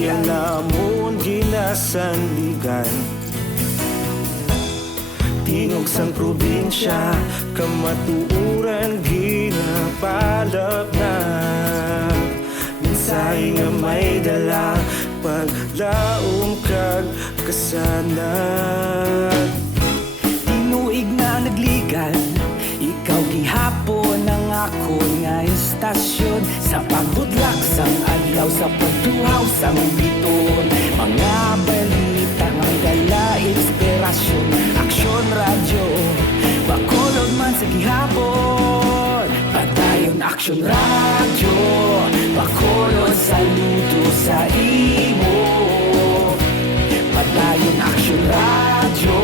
Ang namon ginasandigan, tingog sang probinsya, kamatuuran ginapalap na. Minsay nga may dala, paglaom kag kasanat. Tinuig na nagligan, ikaw gihapon ang ako nga istasyon. Sa pagbudlak sang adlaw, sa pagtuhaw sang biton, mga balita nga may dala inspirasyon. Aksyon radyo, bakolod man sa gihapon. Padayon aksyon radyo, bakolod saludo sa imo. Padayon aksyon radyo,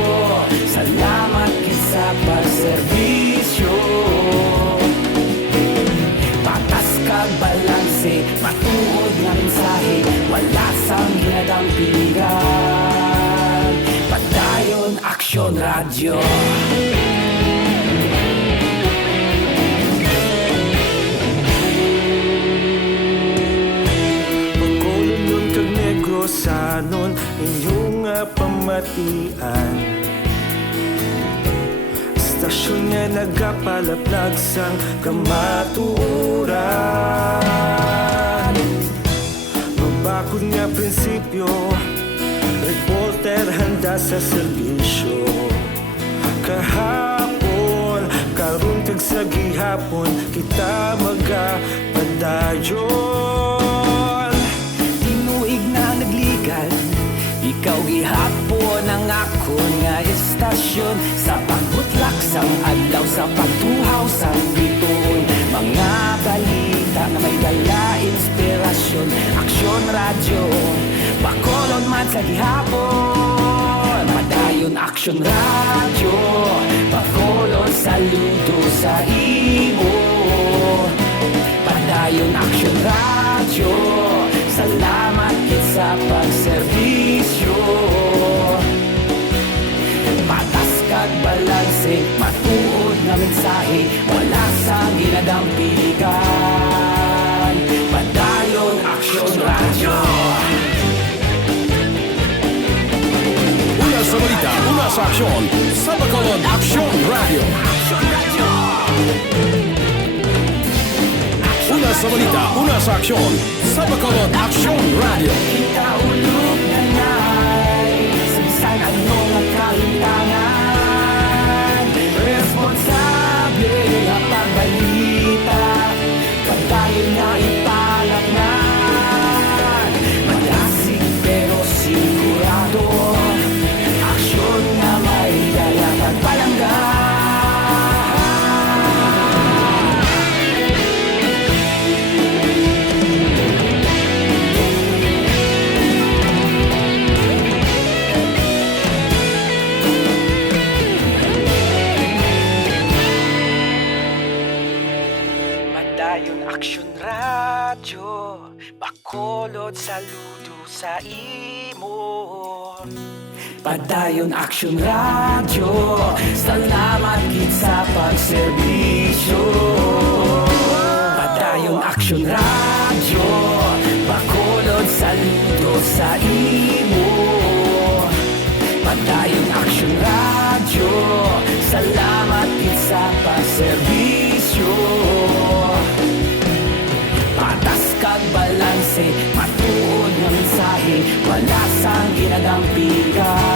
salamat kisa pagserbisyo. Patas kag balanse, matuod nga mensahe, wala sang ginadampigan. Padayon aksyon radyo. Sanon inyong pamatian, istasyon nga nagapalaplag sang kamatuuran. Mabakod nga prinsipyo, reporter handa sa serbisyo. Kahapon, karon kag sa gihapon, kita magapadayon. Ikaw gihapon ang ako nga istasyon. Sa pagbutlak sang adlaw, sa pagtuhaw sang biton, mga balita na may dala inspirasyon. Aksyon radyo, bakolod man sa gihapon. Padayon aksyon radyo, bakolod saludo sa imo. Padayon aksyon radyo, salamat sa pagserbisyo. Patas kag balanse, matuod nga mensahe, wala sa ginadampigan. Padayon aksyon radyo. Una sa balita, una sa aksyon, sa Bacolod Aksyon Radio. Una sa balita, una sa aksyon, sa Bacolod Aksyon Radio. Kita ulog na na'y sansan ang mga kahintangan. Responsable ang pagbalita, pagdayon na ipalak na. Malasig pero sigurado, aksyon na may dala pagpalanggan. Aksyon radyo, bakolod saludo sa imo. Padayon aksyon radyo, salamat gid sa pagserbisyo. Padayon aksyon radyo, bakolod saludo sa imo. Padayon aksyon radyo, salamat gid sa pagserbisyo. Patas kag balanse, matuod nga mensahe, wala sang ginadampigan.